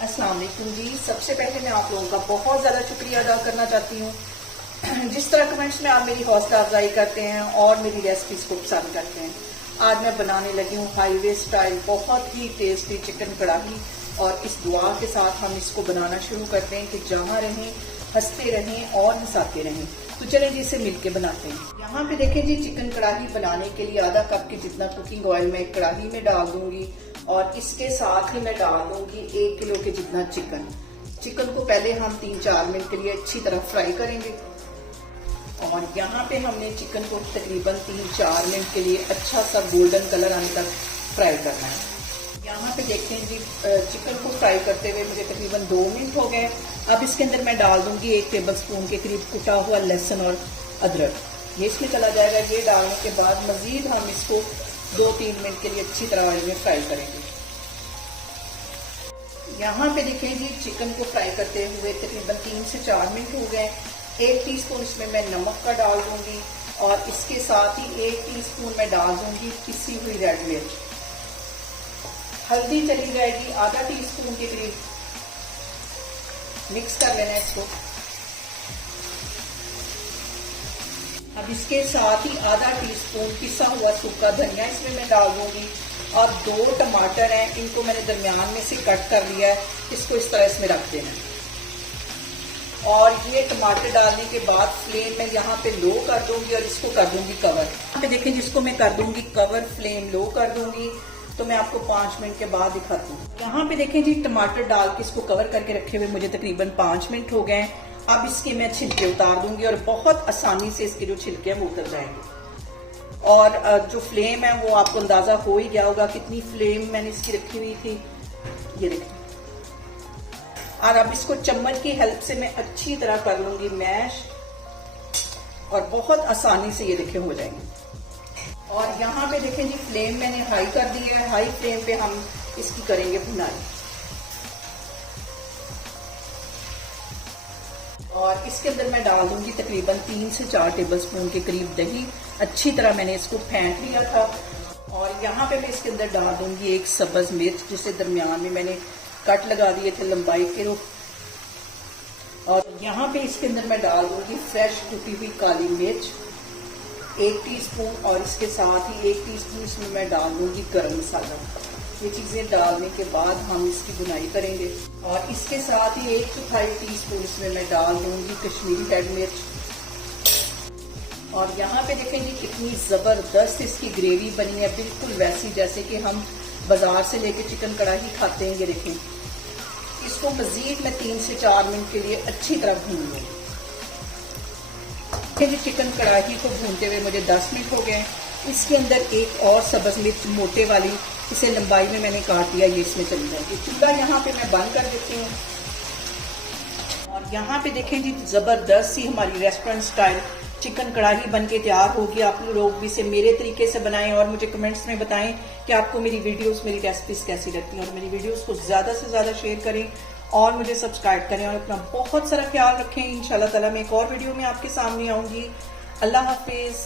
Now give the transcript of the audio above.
अस्सलाम वालेकुम जी। सबसे पहले मैं आप लोगों का बहुत ज़्यादा शुक्रिया अदा करना चाहती हूँ जिस तरह कमेंट्स में आप मेरी हौसला अफजाई करते हैं और मेरी रेसिपीज़ को पसंद करते हैं। आज मैं बनाने लगी हूँ हाईवे स्टाइल बहुत ही टेस्टी चिकन कढ़ाई, और इस दुआ के साथ हम इसको बनाना शुरू करते हैं कि जहाँ रहें, हंसते रहें और हंसाते रहें। तो चलें जी, इसे मिलके बनाते हैं। यहाँ पे देखें जी, चिकन कढ़ाई बनाने के लिए आधा कप के जितना कुकिंग ऑयल मैं कढ़ाई में डाल दूंगी, और इसके साथ ही मैं डाल दूंगी 1 किलो के जितना चिकन। चिकन को पहले हम 3-4 मिनट के लिए अच्छी तरह फ्राई करेंगे, और यहाँ पे हमने चिकन को तकरीबन 3-4 मिनट के लिए अच्छा सा गोल्डन कलर आने तक फ्राई करना है। यहाँ पे देखते हैं जी, चिकन को फ्राई करते हुए मुझे तकरीबन 2 मिनट हो गए। अब इसके अंदर मैं डाल दूंगी 1 टेबलस्पून के करीब कुटा हुआ लहसुन और अदरक, ये इसमें चला जाएगा। ये डालने के बाद मजीद हम इसको 2-3 मिनट के लिए अच्छी तरह ऑयल में फ्राई करेंगे। यहाँ पे देखें जी, चिकन को फ्राई करते हुए तकरीबन 3 से 4 मिनट हो गए। 1 टीस्पून इसमें मैं नमक का डाल दूंगी, और इसके साथ ही 1 टीस्पून मैं डाल दूंगी पिसी हुई रेड मिर्च। हल्दी चली जाएगी आधा टीस्पून के करीब। मिक्स कर लेना है इसको। अब इसके साथ ही आधा टीस्पून पिसा हुआ सूखा धनिया इसमें मैं डाल दूंगी, और 2 टमाटर हैं, इनको मैंने दरमियान में से कट कर लिया है। इसको इस तरह इसमें रख देना है, और ये टमाटर डालने के बाद फ्लेम मैं यहाँ पे लो कर दूंगी और इसको कर दूंगी कवर। यहाँ पे देखें, जिसको मैं कर दूंगी कवर, फ्लेम लो कर दूंगी। तो मैं आपको 5 मिनट के बाद दिखाती हूँ। यहाँ पे देखें जी, टमाटर डाल के इसको कवर करके रखे हुए मुझे तकरीबन 5 मिनट हो गए। अब इसके मैं छिलके उतार दूंगी, और बहुत आसानी से इसके जो छिलके हैं वो उतर जाएंगे। और जो फ्लेम है वो आपको अंदाजा हो ही गया होगा कितनी फ्लेम मैंने इसकी रखी हुई थी, ये देखिए। और अब इसको चम्मच की हेल्प से मैं अच्छी तरह कर लूंगी मैश, और बहुत आसानी से ये देखें हो जाएंगे। और यहाँ पे देखें जी, फ्लेम मैंने हाई कर दी है। हाई फ्लेम पे हम इसकी करेंगे भुनाई, और इसके अंदर मैं डाल दूंगी तकरीबन 3 से 4 टेबलस्पून के करीब दही। अच्छी तरह मैंने इसको फेंट लिया था। और यहाँ पे मैं इसके अंदर डाल दूंगी 1 सब्ज मिर्च, जिसे दरमियान में मैंने कट लगा दिए थे लंबाई के रूप। और यहाँ पे इसके अंदर मैं डाल दूंगी फ्रेश कुटी हुई काली मिर्च 1 टीस्पून, और इसके साथ ही 1 टीस्पून इसमें मैं डाल दूंगी गरम मसाला। ये चीज़ें डालने के बाद हम इसकी बुनाई करेंगे, और इसके साथ ही 1/4 टीस्पून इसमें मैं डाल दूंगी कश्मीरी रेड मिर्च। और यहाँ पे देखें जी, कितनी ज़बरदस्त इसकी ग्रेवी बनी है, बिल्कुल वैसी जैसे कि हम बाजार से लेके चिकन कढ़ाई खाते हैं। ये देखें, इसको मजीद मैं 3 से 4 मिनट के लिए अच्छी तरह भून लूँगी। जी, चिकन कढ़ाई को भूनते हुए मुझे 10 मिनट हो गए। इसके अंदर एक और सब्ज मिर्च मोटे वाली, इसे लंबाई में मैंने काट दिया, ये इसमें चली जाएगी। चूल्हा यहाँ पे मैं बंद कर देती हूँ। और यहाँ पे देखें जी, जबरदस्त सी हमारी रेस्टोरेंट स्टाइल चिकन कढ़ाई बन के तैयार होगी। आप लोग भी इसे मेरे तरीके से बनाएं, और मुझे कमेंट्स में बताएं कि आपको मेरी वीडियोस, मेरी रेसिपीज कैसी लगती हैं। और मेरी वीडियोस को ज़्यादा से ज़्यादा शेयर करें, और मुझे सब्सक्राइब करें, और अपना बहुत सारा ख्याल रखें। इंशाल्लाह ताला मैं एक और वीडियो में आपके सामने आऊँगी। अल्लाह हाफिज़।